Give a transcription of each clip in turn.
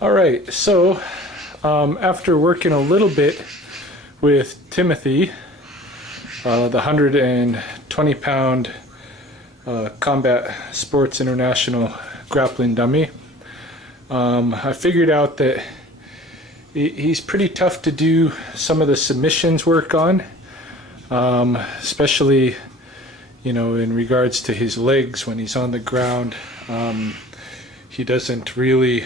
All right, so after working a little bit with Timothy, the 120-pound Combat Sports International grappling dummy, I figured out that he's pretty tough to do some of the submissions work on, especially, you know, in regards to his legs when he's on the ground. He doesn't really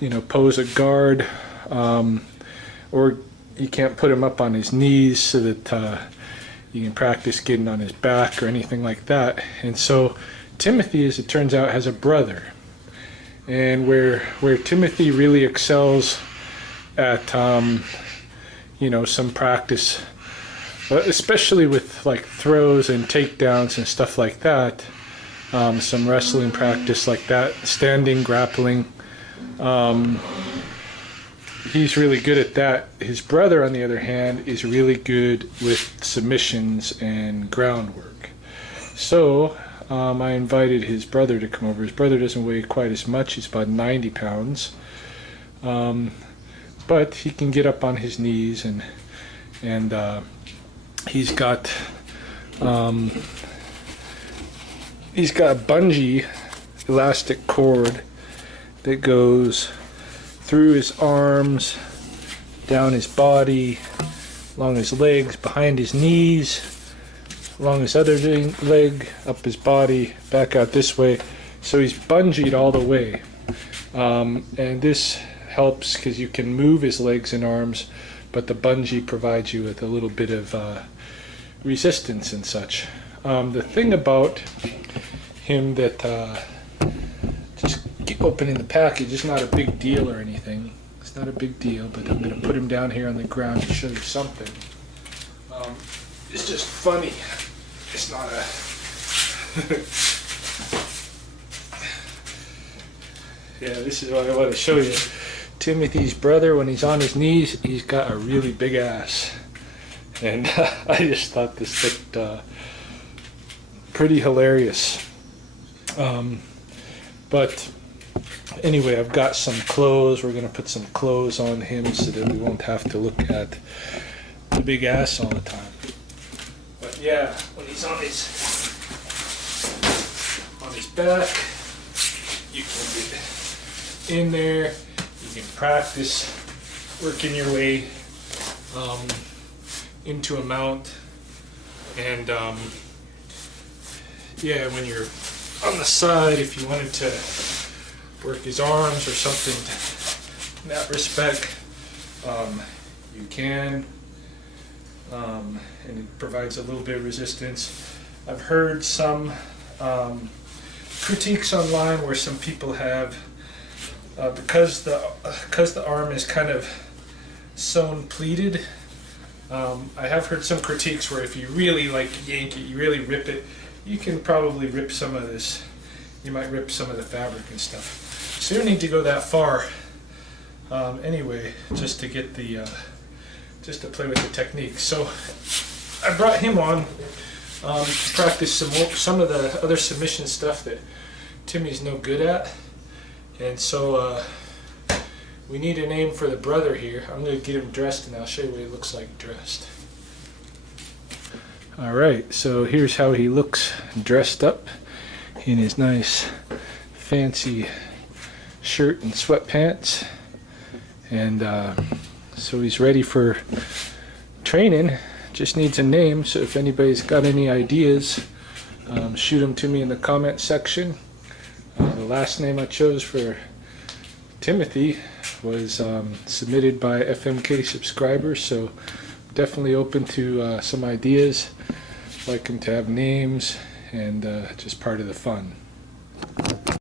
you know, pose a guard, or you can't put him up on his knees so that you can practice getting on his back or anything like that. And so Timothy, as it turns out, has a brother, and where Timothy really excels at you know, some practice, especially with like throws and takedowns and stuff like that, some wrestling practice like that, standing, grappling, he's really good at that. His brother, on the other hand, is really good with submissions and groundwork. So I invited his brother to come over. His brother doesn't weigh quite as much. He's about 90 pounds. But he can get up on his knees, and he's got a bungee elastic cord that goes through his arms, down his body, along his legs, behind his knees, along his other leg, up his body, back out this way. So he's bungeed all the way, and this helps because you can move his legs and arms, but the bungee provides you with a little bit of resistance and such. The thing about him that just opening the package is not a big deal or anything. It's not a big deal, but I'm going to put him down here on the ground to show you something. It's just funny. It's not a yeah, this is what I want to show you. Timothy's brother, when he's on his knees, he's got a really big ass, and I just thought this looked pretty hilarious. But anyway, I've got some clothes. We're going to put some clothes on him so that we won't have to look at the big ass all the time. But yeah, when he's on his back, you can get in there. You can practice working your way into a mount, and yeah, when you're on the side, if you wanted to work his arms or something in that respect, you can, and it provides a little bit of resistance. I've heard some critiques online where some people have, because the arm is kind of sewn pleated, I have heard some critiques where if you really like yank it, you really rip it, you can probably rip some of this. You might rip some of the fabric and stuff. So you don't need to go that far. Anyway, just to get the, just to play with the technique. So I brought him on to practice some of the other submission stuff that Timmy's no good at. And so we need a name for the brother here. I'm going to get him dressed, and I'll show you what he looks like dressed. Alright, so here's how he looks dressed up in his nice fancy shirt and sweatpants. And so he's ready for training. Just needs a name, so if anybody's got any ideas, shoot them to me in the comment section. The last name I chose for Timothy was submitted by FMK subscribers, so definitely open to some ideas. Like them to have names, and just part of the fun.